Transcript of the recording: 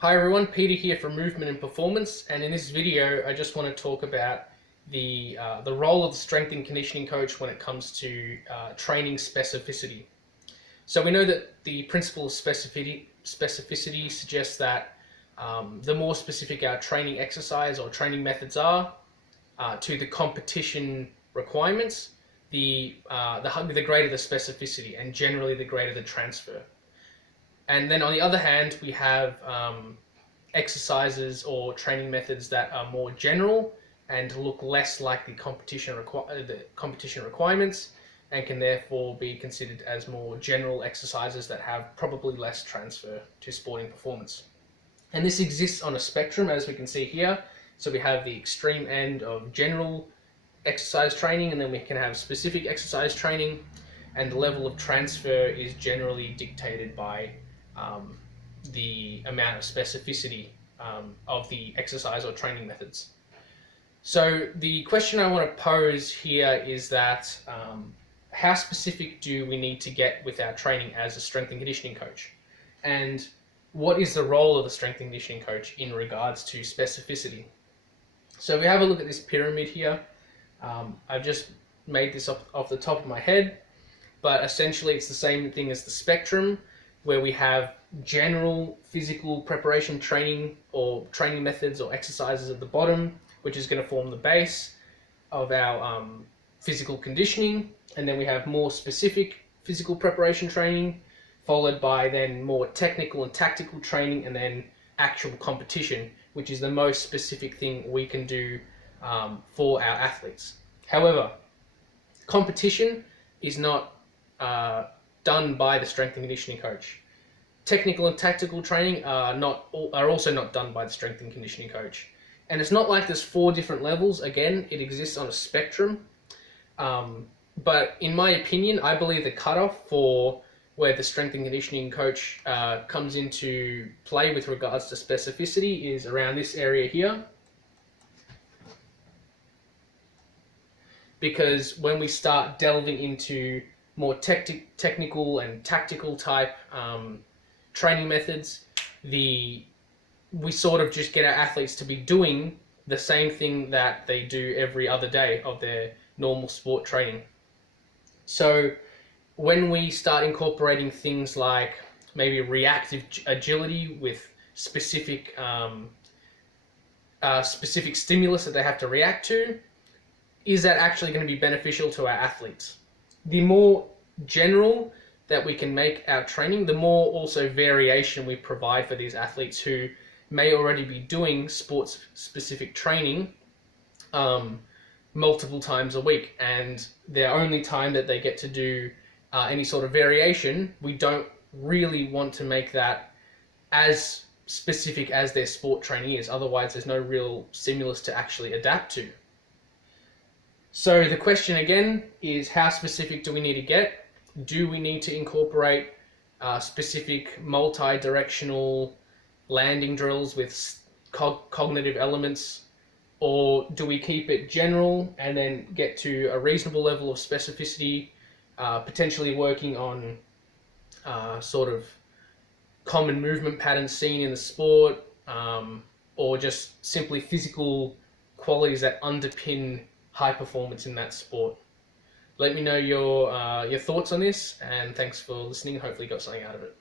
Hi everyone, Peter here from Movement and Performance, and in this video I just want to talk about the role of the strength and conditioning coach when it comes to training specificity. So we know that the principle of specificity suggests that the more specific our training exercise or training methods are to the competition requirements, the greater the specificity, and generally the greater the transfer. And then on the other hand, we have exercises or training methods that are more general and look less like the competition requirements, and can therefore be considered as more general exercises that have probably less transfer to sporting performance. And this exists on a spectrum, as we can see here. So we have the extreme end of general exercise training, and then we can have specific exercise training, and the level of transfer is generally dictated by the amount of specificity of the exercise or training methods. So the question I want to pose here is that how specific do we need to get with our training as a strength and conditioning coach? And what is the role of the strength and conditioning coach in regards to specificity? So if we have a look at this pyramid here, I've just made this off the top of my head, but essentially it's the same thing as the spectrum, where we have general physical preparation training or training methods or exercises at the bottom, which is going to form the base of our physical conditioning. And then we have more specific physical preparation training, followed by then more technical and tactical training, and then actual competition, which is the most specific thing we can do for our athletes. However, competition is not done by the strength and conditioning coach. Technical and tactical training are also not done by the strength and conditioning coach. And it's not like there's 4 different levels. Again, it exists on a spectrum. But in my opinion, I believe the cutoff for where the strength and conditioning coach comes into play with regards to specificity is around this area here. Because when we start delving into more technical and tactical type training methods, we sort of just get our athletes to be doing the same thing that they do every other day of their normal sport training. So when we start incorporating things like maybe reactive agility with specific stimulus that they have to react to, is that actually going to be beneficial to our athletes? The more general that we can make our training, the more also variation we provide for these athletes who may already be doing sports-specific training multiple times a week, and their only time that they get to do any sort of variation, we don't really want to make that as specific as their sport training is. Otherwise, there's no real stimulus to actually adapt to. So the question again is, how specific do we need to get? Do we need to incorporate specific multi-directional landing drills with cognitive elements, or do we keep it general and then get to a reasonable level of specificity, potentially working on sort of common movement patterns seen in the sport, or just simply physical qualities that underpin high performance in that sport? Let me know your thoughts on this, and thanks for listening. Hopefully you got something out of it.